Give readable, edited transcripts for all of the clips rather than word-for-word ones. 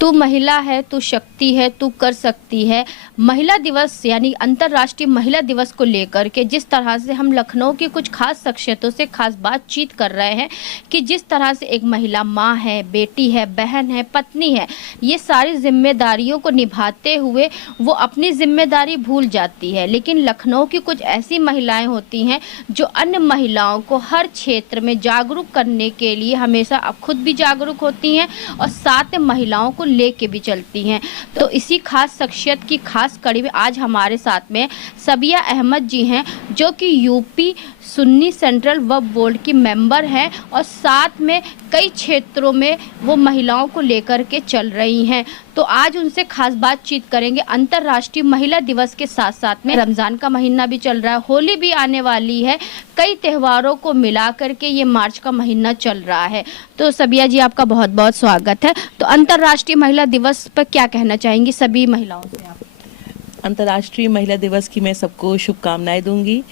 तू महिला है, तू शक्ति है, तू कर सकती है। महिला दिवस यानी अंतर्राष्ट्रीय महिला दिवस को लेकर के जिस तरह से हम लखनऊ की कुछ खास शख्सियतों से खास बातचीत कर रहे हैं कि जिस तरह से एक महिला माँ है, बेटी है, बहन है, पत्नी है, ये सारी जिम्मेदारियों को निभाते हुए वो अपनी जिम्मेदारी भूल जाती है। लेकिन लखनऊ की कुछ ऐसी महिलाएं होती हैं जो अन्य महिलाओं को हर क्षेत्र में जागरूक करने के लिए हमेशा खुद भी जागरूक होती हैं और साथ में महिलाओं को लेके भी चलती हैं। तो इसी खास शख्सियत की खास कड़ी में आज हमारे साथ में सबिया अहमद जी हैं, जो कि यूपी सुन्नी सेंट्रल वक्फ बोर्ड की मेंबर हैं और साथ में कई क्षेत्रों में वो महिलाओं को लेकर के चल रही हैं। तो आज उनसे खास बातचीत करेंगे। अंतर्राष्ट्रीय महिला दिवस के साथ साथ में रमज़ान का महीना भी चल रहा है, होली भी आने वाली है, कई त्योहारों को मिला करके ये मार्च का महीना चल रहा है। तो सबिया जी, आपका बहुत बहुत स्वागत है। तो अंतर्राष्ट्रीय महिला दिवस पर क्या कहना चाहेंगी सभी महिलाओं से आप? अंतर्राष्ट्रीय महिला दिवस की मैं सबको शुभकामनाएं दूंगी।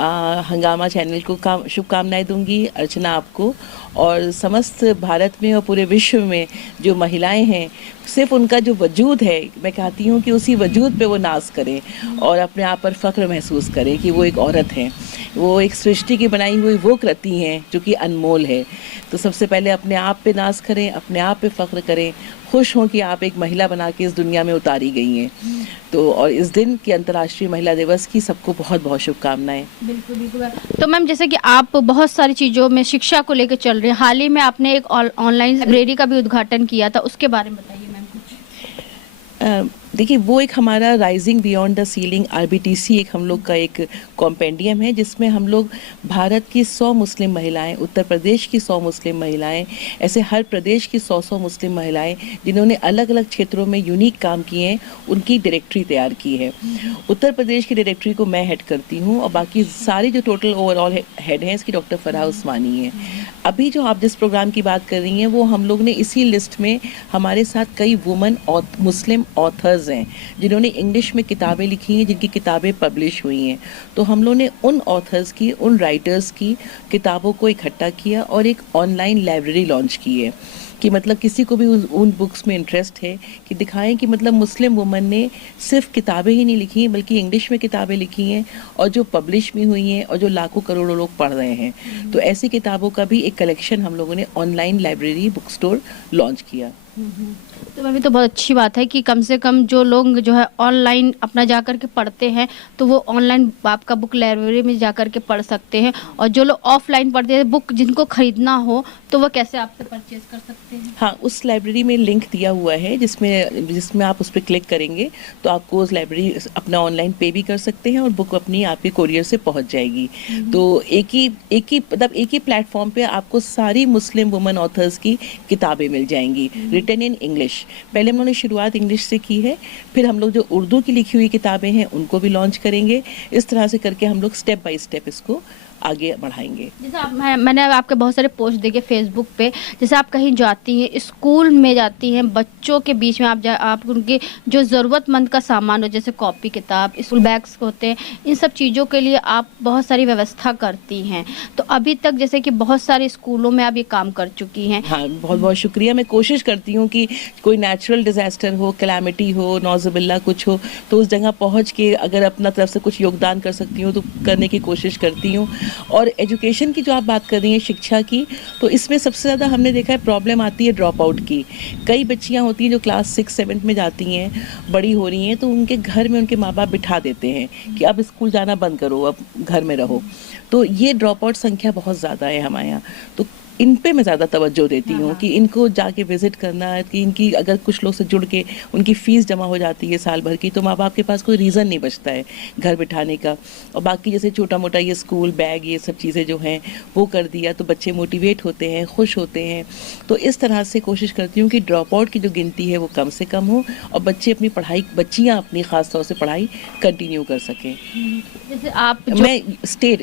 हंगामा चैनल को शुभकामनाएं दूंगी, अर्चना आपको और समस्त भारत में और पूरे विश्व में जो महिलाएं हैं, सिर्फ उनका जो वजूद है, मैं कहती हूँ कि उसी वजूद पे वो नाज करें और अपने आप पर फ़ख्र महसूस करें कि वो एक औरत हैं, वो एक सृष्टि की बनाई हुई वो कृति हैं जो कि अनमोल है। तो सबसे पहले अपने आप पे नाज करें, अपने आप पे फ़ख्र करें, खुश हों कि आप एक महिला बना के इस दुनिया में उतारी गई हैं। तो और इस दिन की अंतर्राष्ट्रीय महिला दिवस की सबको बहुत बहुत शुभकामनाएं। बिल्कुल बिल्कुल। तो मैम, जैसे कि आप बहुत सारी चीज़ों में शिक्षा को लेकर चल रहे हैं, हाल ही में आपने एक ऑनलाइन लाइब्रेरी का भी उद्घाटन किया था, उसके बारे में बताइए मैम कुछ। देखिए, वो एक हमारा rising beyond the ceiling RBTC एक हम लोग का एक कॉम्पेंडियम है, जिसमें हम लोग भारत की 100 मुस्लिम महिलाएं, उत्तर प्रदेश की 100 मुस्लिम महिलाएं, ऐसे हर प्रदेश की 100 मुस्लिम महिलाएं जिन्होंने अलग अलग क्षेत्रों में यूनिक काम किए हैं, उनकी डायरेक्टरी तैयार की है। उत्तर प्रदेश की डायरेक्टरी को मैं हेड करती हूँ और बाकी सारी जो टोटल ओवरऑल हेड हैं इसकी डॉक्टर फराह उस्मानी है। अभी जो आप जिस प्रोग्राम की बात कर रही हैं वो हम लोग ने इसी लिस्ट में हमारे साथ कई वुमेन और मुस्लिम ऑथर्स हैं जिन्होंने इंग्लिश में किताबें लिखी हैं, जिनकी किताबें पब्लिश हुई हैं। तो हम लोग ने उन ऑथर्स की, उन राइटर्स की किताबों को इकट्ठा किया और एक ऑनलाइन लाइब्रेरी लॉन्च की है कि मतलब किसी को भी उन बुक्स में इंटरेस्ट है कि दिखाएं कि मतलब मुस्लिम वुमन ने सिर्फ किताबें ही नहीं लिखी हैं बल्कि इंग्लिश में किताबें लिखी हैं और जो पब्लिश भी हुई हैं और जो लाखों करोड़ों लोग पढ़ रहे हैं। तो ऐसी किताबों का भी एक कलेक्शन हम लोगों ने online library book store launch किया। तो मैं भी तो बहुत अच्छी बात है कि कम से कम जो लोग जो है ऑनलाइन अपना जा कर के पढ़ते हैं तो वो ऑनलाइन आपका बुक लाइब्रेरी में जा कर के पढ़ सकते हैं, और जो लोग ऑफलाइन पढ़ते हैं, बुक जिनको खरीदना हो तो वो कैसे आपसे परचेज कर सकते हैं? हाँ, उस लाइब्रेरी में लिंक दिया हुआ है जिसमें आप उस पर क्लिक करेंगे तो आपको उस लाइब्रेरी अपना ऑनलाइन पे भी कर सकते हैं और बुक अपनी आपके कोरियर से पहुँच जाएगी। तो एक ही प्लेटफॉर्म पे आपको सारी मुस्लिम वुमेन ऑथर्स की किताबें मिल जाएंगी, रिटन इन इंग्लिश। पहले हम लोगों ने शुरुआत इंग्लिश से की है, फिर हम लोग जो उर्दू की लिखी हुई किताबें हैं उनको भी लॉन्च करेंगे। इस तरह से करके हम लोग स्टेप बाय स्टेप इसको आगे बढ़ाएंगे। जैसे मैंने आपके बहुत सारे पोस्ट देखे फेसबुक पे, जैसे आप कहीं जाती हैं, स्कूल में जाती हैं, बच्चों के बीच में आप उनके जो ज़रूरतमंद का सामान हो, जैसे कॉपी किताब, स्कूल बैग्स होते हैं, इन सब चीज़ों के लिए आप बहुत सारी व्यवस्था करती हैं। तो अभी तक जैसे कि बहुत सारे स्कूलों में आप ये काम कर चुकी हैं। हाँ, बहुत बहुत शुक्रिया। मैं कोशिश करती हूँ कि कोई नेचुरल डिज़ास्टर हो, कैलामिटी हो, नौज़बिल्ला कुछ हो, तो उस जगह पहुँच के अगर अपना तरफ से कुछ योगदान कर सकती हूँ तो करने की कोशिश करती हूँ। और एजुकेशन की जो आप बात कर रही हैं, शिक्षा की, तो इसमें सबसे ज़्यादा हमने देखा है प्रॉब्लम आती है ड्रॉप आउट की। कई बच्चियां होती हैं जो क्लास 6-7 में जाती हैं, बड़ी हो रही हैं, तो उनके घर में उनके माँ बाप बिठा देते हैं कि अब स्कूल जाना बंद करो, अब घर में रहो। तो ये ड्रॉप आउट संख्या बहुत ज़्यादा है हमारे यहाँ। तो इन पे मैं ज़्यादा तवज्जो देती हूँ कि इनको जाके विजिट करना, कि इनकी अगर कुछ लोग से जुड़ के उनकी फ़ीस जमा हो जाती है साल भर की, तो माँ बाप के पास कोई रीज़न नहीं बचता है घर बिठाने का। और बाकी जैसे छोटा मोटा ये स्कूल बैग, ये सब चीज़ें जो हैं वो कर दिया तो बच्चे मोटिवेट होते हैं, खुश होते हैं। तो इस तरह से कोशिश करती हूँ कि ड्रॉप आउट की जो गिनती है वो कम से कम हो और बच्चियाँ अपनी ख़ास तौर से पढ़ाई कंटिन्यू कर सकें। जैसे आप मैं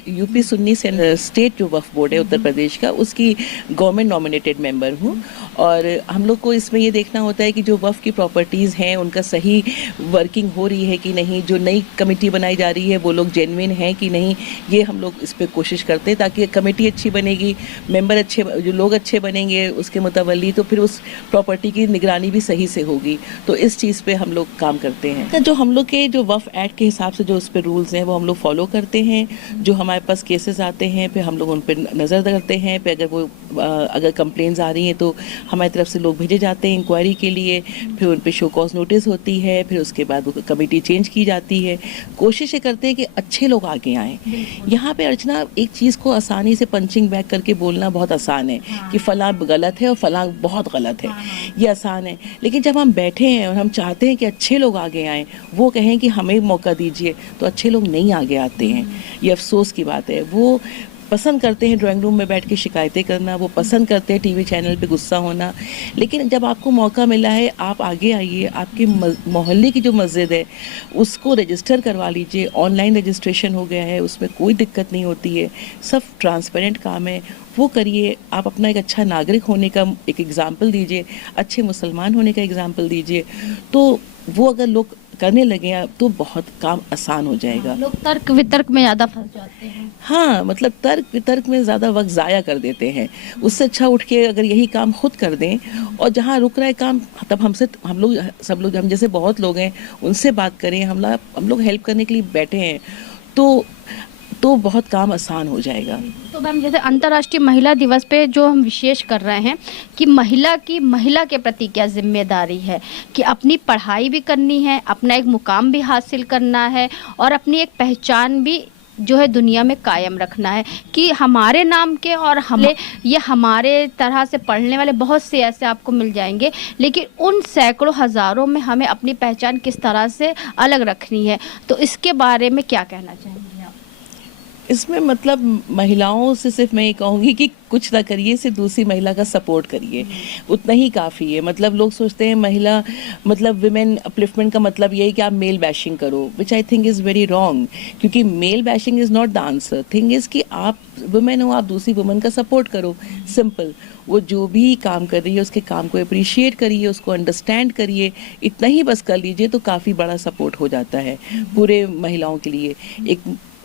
यूपी सुन्नी स्टेट जो वक्फ बोर्ड है उत्तर प्रदेश का, उसकी गवर्नमेंट नॉमिनेटेड मेंबर हूँ और हम लोग को इसमें ये देखना होता है कि जो वफ़ की प्रॉपर्टीज़ हैं उनका सही वर्किंग हो रही है कि नहीं, जो नई कमेटी बनाई जा रही है वो लोग जेन्युइन हैं कि नहीं, ये हम लोग इस पर कोशिश करते हैं ताकि कमेटी अच्छी बनेगी, मेंबर अच्छे, जो लोग अच्छे बनेंगे उसके मुतवल्ली, तो फिर उस प्रॉपर्टी की निगरानी भी सही से होगी। तो इस चीज़ पे हम लोग काम करते हैं। जो हम लोग के जो वफ़ एक्ट के हिसाब से जो उस पर रूल्स हैं वो हम लोग फॉलो करते हैं। जो हमारे पास केसेस आते हैं फिर हम लोग उन पर नज़र करते हैं, फिर अगर कंप्लेंट्स आ रही हैं तो हमारी तरफ से लोग भेजे जाते हैं इंक्वायरी के लिए, फिर उन पे शो कॉज नोटिस होती है, फिर उसके बाद वो कमेटी चेंज की जाती है। कोशिश ये करते हैं कि अच्छे लोग आगे आएँ। यहाँ पे अर्चना, एक चीज़ को आसानी से पंचिंग बैग करके बोलना बहुत आसान है कि फ़लाँ गलत है और फ़लाँ बहुत गलत है, ये आसान है। लेकिन जब हम बैठे हैं और हम चाहते हैं कि अच्छे लोग आगे आएँ, वो कहें कि हमें मौका दीजिए, तो अच्छे लोग नहीं आगे आते हैं। ये अफसोस की बात है। वो पसंद करते हैं ड्राइंग रूम में बैठ के शिकायतें करना, वो पसंद करते हैं टीवी चैनल पे गुस्सा होना, लेकिन जब आपको मौका मिला है आप आगे आइए। आपके मोहल्ले की जो मस्जिद है उसको रजिस्टर करवा लीजिए, ऑनलाइन रजिस्ट्रेशन हो गया है, उसमें कोई दिक्कत नहीं होती है, सब ट्रांसपेरेंट काम है, वो करिए। आप अपना एक अच्छा नागरिक होने का एक एग्जाम्पल दीजिए, अच्छे मुसलमान होने का एग्जाम्पल दीजिए, तो वो अगर लोग करने लगे तो बहुत काम आसान हो जाएगा। लोग तर्क वितर्क में ज़्यादा फंस जाते हैं। हाँ, मतलब तर्क वितर्क में ज़्यादा वक्त ज़ाया कर देते हैं। उससे अच्छा उठ के अगर यही काम खुद कर दें और जहाँ रुक रहा है काम, तब हम लोग सब लोग, हम जैसे बहुत लोग हैं, उनसे बात करें। हम लोग हेल्प करने के लिए बैठे हैं, तो बहुत काम आसान हो जाएगा। तो मैम, जैसे अंतर्राष्ट्रीय महिला दिवस पे जो हम विशेष कर रहे हैं कि महिला के प्रति क्या जिम्मेदारी है कि अपनी पढ़ाई भी करनी है, अपना एक मुकाम भी हासिल करना है और अपनी एक पहचान भी जो है दुनिया में कायम रखना है कि हमारे नाम के और ये हमारे तरह से पढ़ने वाले बहुत से ऐसे आपको मिल जाएंगे, लेकिन उन सैकड़ों हज़ारों में हमें अपनी पहचान किस तरह से अलग रखनी है, तो इसके बारे में क्या कहना चाहेंगे? इसमें मतलब महिलाओं से सिर्फ मैं ये कहूँगी कि कुछ ना करिए, सिर्फ दूसरी महिला का सपोर्ट करिए, उतना ही काफ़ी है। मतलब लोग सोचते हैं महिला मतलब विमेन अपलिफ्टमेंट का मतलब ये है कि आप मेल बैशिंग करो, which I think is very wrong, क्योंकि male bashing is not the answer. Thing is कि आप वुमेन हो, आप दूसरी वुमेन का सपोर्ट करो, सिंपल। वो जो भी काम कर रही है उसके काम को अप्रिशिएट करिए, उसको अंडरस्टैंड करिए, इतना ही बस कर लीजिए तो काफ़ी बड़ा सपोर्ट हो जाता है पूरे महिलाओं के लिए।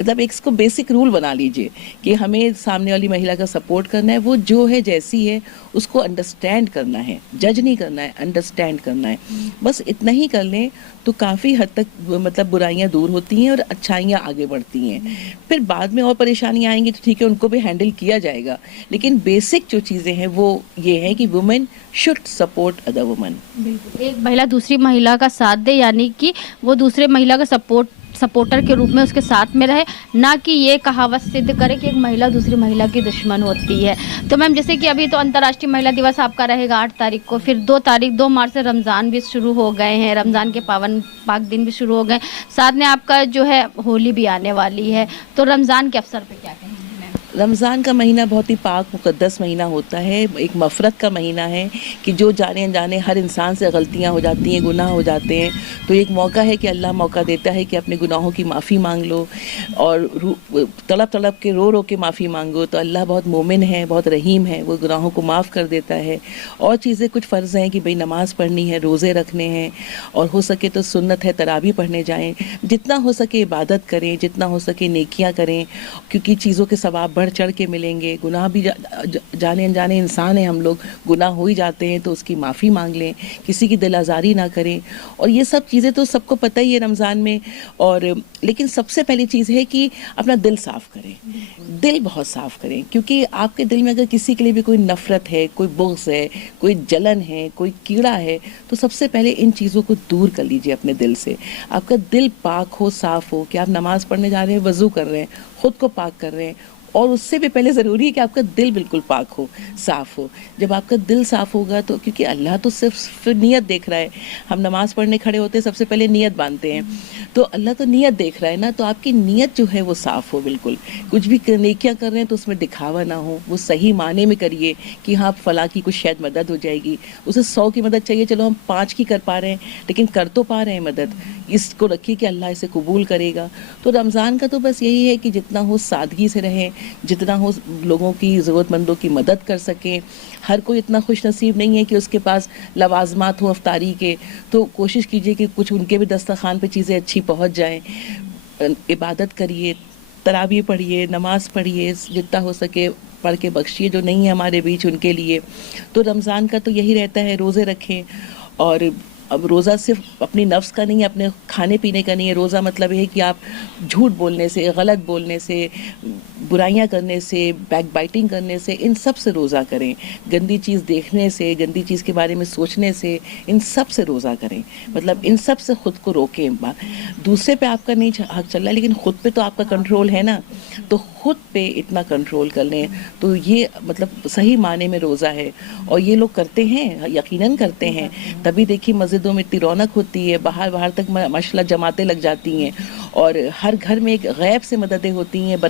मतलब एक इसको बेसिक रूल बना लीजिए कि हमें सामने वाली महिला का सपोर्ट करना है, वो जो है जैसी है उसको अंडरस्टैंड करना है, जज नहीं करना है, अंडरस्टैंड करना है। बस इतना ही कर लें तो काफ़ी हद तक मतलब बुराइयां दूर होती हैं और अच्छाइयां आगे बढ़ती हैं। फिर बाद में और परेशानियां आएंगी तो ठीक है, उनको भी हैंडल किया जाएगा, लेकिन बेसिक जो चीज़ें हैं वो ये है कि women should support other women. एक महिला दूसरी महिला का साथ दे, यानी कि वो दूसरे महिला का सपोर्टर के रूप में उसके साथ में रहे, ना कि ये कहावत सिद्ध करे कि एक महिला दूसरी महिला की दुश्मन होती है। तो मैम, जैसे कि अभी तो अंतर्राष्ट्रीय महिला दिवस आपका रहेगा 8 तारीख को, फिर 2 मार्च से रमज़ान भी शुरू हो गए हैं, रमज़ान के पाक दिन भी शुरू हो गए, साथ में आपका जो है होली भी आने वाली है, तो रमज़ान के अवसर पर क्या कहेंगे? रमज़ान का महीना बहुत ही पाक मुक़द्दस महीना होता है, एक मफ़रत का महीना है कि जो जाने अनजाने हर इंसान से गलतियां हो जाती हैं, गुनाह हो जाते हैं, तो एक मौका है कि अल्लाह मौका देता है कि अपने गुनाहों की माफ़ी मांग लो और तड़प के रो के माफ़ी मांगो। तो अल्लाह बहुत मोमिन है, बहुत रहीम है, वो गुनाहों को माफ़ कर देता है। और चीज़ें कुछ फ़र्ज़ हैं कि भाई नमाज़ पढ़नी है, रोज़े रखने हैं, और हो सके तो सुन्नत है तरावी पढ़ने जाएँ, जितना हो सके इबादत करें, जितना हो सके नेकियां करें, क्योंकि चीज़ों के सवाब बढ़ चढ़ के मिलेंगे। गुनाह भी जाने अनजाने इंसान है हम लोग, गुनाह हो ही जाते हैं, तो उसकी माफ़ी मांग लें, किसी की दिल आज़ारी ना करें। और ये सब चीज़ें तो सबको पता ही है रमज़ान में। और लेकिन सबसे पहली चीज़ है कि अपना दिल साफ़ करें, दिल बहुत साफ़ करें, क्योंकि आपके दिल में अगर किसी के लिए भी कोई नफ़रत है, कोई बुग़्ज़ है, कोई जलन है, कोई कीड़ा है, तो सबसे पहले इन चीज़ों को दूर कर लीजिए अपने दिल से। आपका दिल पाक हो, साफ़ हो, कि आप नमाज़ पढ़ने जा रहे हैं, वज़ू कर रहे हैं, ख़ुद को पाक कर रहे हैं, और उससे भी पहले ज़रूरी है कि आपका दिल बिल्कुल पाक हो, साफ़ हो। जब आपका दिल साफ़ होगा तो, क्योंकि अल्लाह तो सिर्फ नियत देख रहा है, हम नमाज़ पढ़ने खड़े होते हैं सबसे पहले नियत बांधते हैं, तो अल्लाह तो नियत देख रहा है ना, तो आपकी नियत जो है वो साफ़ हो बिल्कुल। कुछ भी नेकियां कर रहे हैं तो उसमें दिखावा ना हो, वो सही माने में करिए कि हाँ फला की कुछ शायद मदद हो जाएगी, उसे 100 की मदद चाहिए, चलो हम 5 की कर पा रहे हैं, लेकिन कर तो पा रहे हैं मदद, इसको रखिए कि अल्लाह इसे कबूल करेगा। तो रमज़ान का तो बस यही है कि जितना हो सादगी से रहें, जितना हो लोगों की, ज़रूरतमंदों की मदद कर सकें। हर कोई इतना खुश नसीब नहीं है कि उसके पास लवाजमात हो अफ्तारी के, तो कोशिश कीजिए कि कुछ उनके भी दस्तरखान पे चीज़ें अच्छी पहुंच जाएं। इबादत करिए, तरावी पढ़िए, नमाज पढ़िए, जितना हो सके पढ़ के बख्शिए जो नहीं है हमारे बीच उनके लिए। तो रमज़ान का तो यही रहता है, रोज़े रखें। और अब रोज़ा सिर्फ अपनी नफ्स का नहीं है, अपने खाने पीने का नहीं है। रोज़ा मतलब ये है कि आप झूठ बोलने से, गलत बोलने से, बुराइयां करने से, बैक बाइटिंग करने से, इन सब से रोज़ा करें। गंदी चीज़ देखने से, गंदी चीज़ के बारे में सोचने से, इन सब से रोज़ा करें। मतलब इन सब से ख़ुद को रोकें। दूसरे पे आपका नहीं हक चल रहा है, लेकिन ख़ुद पे तो आपका कंट्रोल है ना, तो ख़ुद पे इतना कंट्रोल कर लें। तो ये मतलब सही माने में रोज़ा है। और ये लोग करते हैं, यकीनन करते हैं, तभी देखिए मस्जिदों में इतनी रौनक होती है, बाहर तक माशाल्लाह जमातें लग जाती हैं, और हर घर में एक गैब से मददें होती हैं।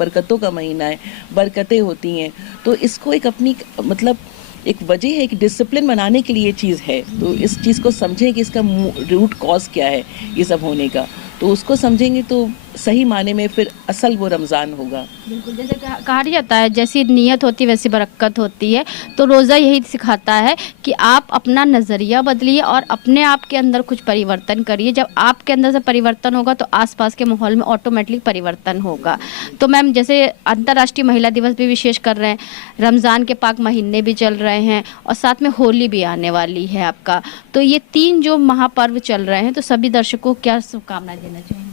बरकतों का महीना है, बरकतें होती हैं। तो इसको एक अपनी मतलब एक वजह है, एक डिसिप्लिन बनाने के लिए ये चीज़ है। तो इस चीज़ को समझें कि इसका रूट कॉज क्या है ये सब होने का, तो उसको समझेंगे तो सही माने में फिर असल वो रमज़ान होगा। बिल्कुल, जैसे कहा जाता है जैसी नीयत होती है वैसी बरकत होती है। तो रोज़ा यही सिखाता है कि आप अपना नज़रिया बदलिए और अपने आप के अंदर कुछ परिवर्तन करिए। जब आपके अंदर से परिवर्तन होगा तो आसपास के माहौल में ऑटोमेटिकली परिवर्तन होगा। तो मैम, जैसे अंतर्राष्ट्रीय महिला दिवस भी विशेष कर रहे हैं, रमज़ान के पाक महीने भी चल रहे हैं और साथ में होली भी आने वाली है आपका। तो ये 3 जो महापर्व चल रहे हैं, तो सभी दर्शकों को क्या शुभकामनाएं देना चाहिए?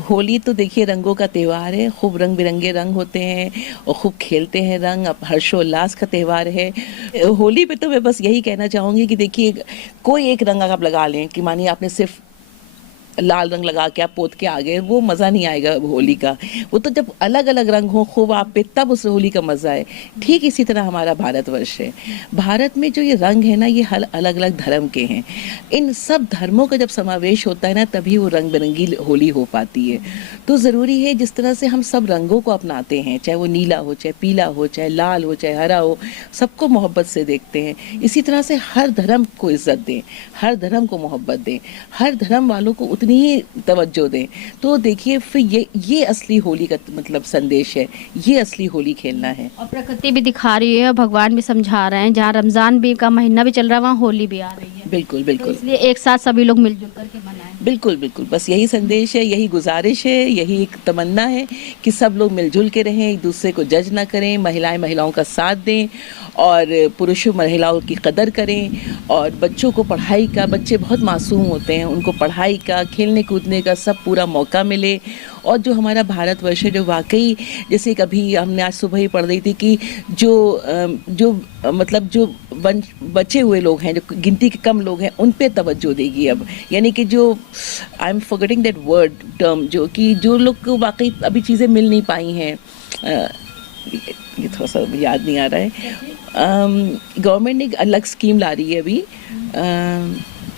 होली तो देखिए रंगों का त्यौहार है, खूब रंग बिरंगे रंग होते हैं और खूब खेलते हैं रंग। अब हर्षोल्लास का त्यौहार है। होली पे तो मैं बस यही कहना चाहूँगी कि देखिए कोई एक रंग आप लगा लें, कि मानिए आपने सिर्फ लाल रंग लगा के आप पोत के आ गए, वो मज़ा नहीं आएगा होली का। वो तो जब अलग अलग रंग हो खूब आप पे, तब उस होली का मज़ा है। ठीक इसी तरह हमारा भारतवर्ष है। भारत में जो ये रंग है ना, ये हर अलग अलग धर्म के हैं। इन सब धर्मों का जब समावेश होता है ना, तभी वो रंग बिरंगी होली हो पाती है। तो ज़रूरी है जिस तरह से हम सब रंगों को अपनाते हैं, चाहे वो नीला हो, चाहे पीला हो, चाहे लाल हो, चाहे हरा हो, सबको मोहब्बत से देखते हैं। इसी तरह से हर धर्म को इज्जत दें, हर धर्म को मोहब्बत दें, हर धर्म वालों को उतनी ही तवज्जो दें। तो देखिए फिर ये असली होली का मतलब संदेश है, ये असली होली खेलना है। और प्रकृति भी दिखा रही है, भगवान भी समझा रहे हैं। जहाँ रमज़ान भी का महीना भी चल रहा है, वहाँ होली भी आ रही है। बिल्कुल बिल्कुल, तो इसलिए एक साथ सभी लोग मिलजुल करके मनाएं। बिल्कुल बिल्कुल, बस यही संदेश है, यही गुजारिश है, यही एक तमन्ना है कि सब लोग मिलजुल के रहें, एक दूसरे को जज ना करें, महिलाओं का साथ दें और पुरुषों महिलाओं की कदर करें। और बच्चों को पढ़ाई का, बच्चे बहुत मासूम होते हैं, उनको पढ़ाई का, खेलने कूदने का सब पूरा मौका मिले। और जो हमारा भारतवर्ष है, जो वाकई जैसे कभी हमने आज सुबह ही पढ़ रही थी कि जो मतलब जो बचे हुए लोग हैं, जो गिनती के कम लोग हैं, उन पे तवज्जो देगी अब। यानी कि जो I am forgetting that word term, जो कि जो लोग को वाकई अभी चीज़ें मिल नहीं पाई हैं, ये थोड़ा सा याद नहीं आ रहा है। गवर्नमेंट ने एक अलग स्कीम ला रही है अभी,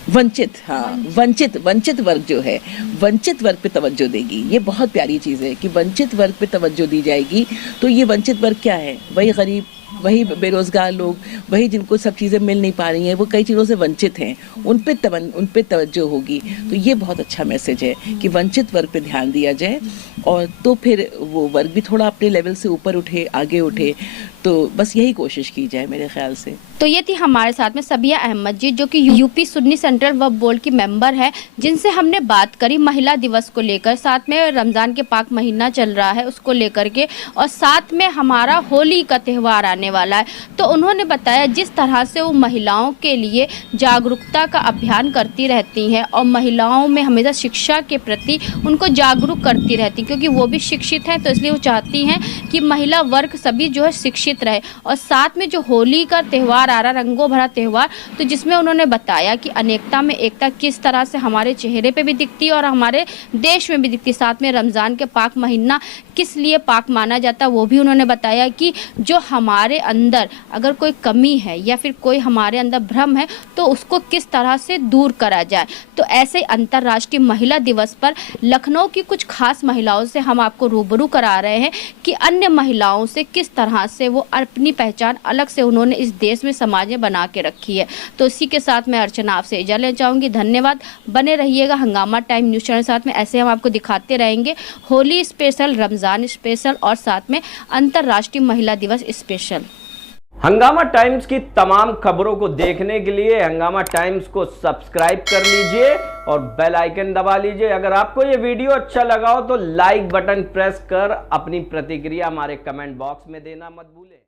वंचित वर्ग जो है, वंचित वर्ग पे तवज्जो देगी। ये बहुत प्यारी चीज़ है कि वंचित वर्ग पे तवज्जो दी जाएगी। तो ये वंचित वर्ग क्या है? वही गरीब, वही बेरोज़गार लोग, वही जिनको सब चीज़ें मिल नहीं पा रही हैं, वो कई चीज़ों से वंचित हैं, उन पे तवज्जो होगी। तो ये बहुत अच्छा मैसेज है कि वंचित वर्ग पे ध्यान दिया जाए, और तो फिर वो वर्ग भी थोड़ा अपने लेवल से ऊपर उठे, आगे उठे। तो बस यही कोशिश की जाए मेरे ख्याल से। तो ये थी हमारे साथ में सबिया अहमद जी, जो कि यूपी सुन्नी सेंट्रल वक्फ बोर्ड की मेंबर है, जिनसे हमने बात करी महिला दिवस को लेकर, साथ में रमज़ान के पाक महीना चल रहा है उसको लेकर के, और साथ में हमारा होली का त्यौहार आने वाला है। तो उन्होंने बताया जिस तरह से वो महिलाओं के लिए जागरूकता का अभियान करती रहती हैं और महिलाओं में हमेशा शिक्षा के प्रति उनको जागरूक करती रहती, क्योंकि वो भी शिक्षित हैं, तो इसलिए वो चाहती हैं कि महिला वर्ग सभी जो है शिक्षित रहे। और साथ में जो होली का त्यौहार आ रहा, रंगों भरा त्यौहार, तो जिसमें उन्होंने बताया कि अनेकता में एकता किस तरह से हमारे चेहरे पे भी दिखती है और हमारे देश में भी दिखती है। साथ में रमज़ान के पाक महीना किस लिए पाक माना जाता है, वो भी उन्होंने बताया कि जो हमारे हमारे अंदर अगर कोई कमी है या फिर कोई हमारे अंदर भ्रम है तो उसको किस तरह से दूर करा जाए। तो ऐसे अंतर्राष्ट्रीय महिला दिवस पर लखनऊ की कुछ खास महिलाओं से हम आपको रूबरू करा रहे हैं कि अन्य महिलाओं से किस तरह से वो अपनी पहचान अलग से उन्होंने इस देश में समाज में बना के रखी है। तो इसी के साथ मैं अर्चना आपसे इजाज़त लेना चाहूँगी। धन्यवाद। बने रहिएगा हंगामा टाइम न्यूज़ चैनल साथ में, ऐसे हम आपको दिखाते रहेंगे होली स्पेशल, रमज़ान स्पेशल और साथ में अंतर्राष्ट्रीय महिला दिवस स्पेशल। हंगामा टाइम्स की तमाम खबरों को देखने के लिए हंगामा टाइम्स को सब्सक्राइब कर लीजिए और बेल आइकन दबा लीजिए। अगर आपको ये वीडियो अच्छा लगा हो तो लाइक बटन प्रेस कर अपनी प्रतिक्रिया हमारे कमेंट बॉक्स में देना मत भूलें।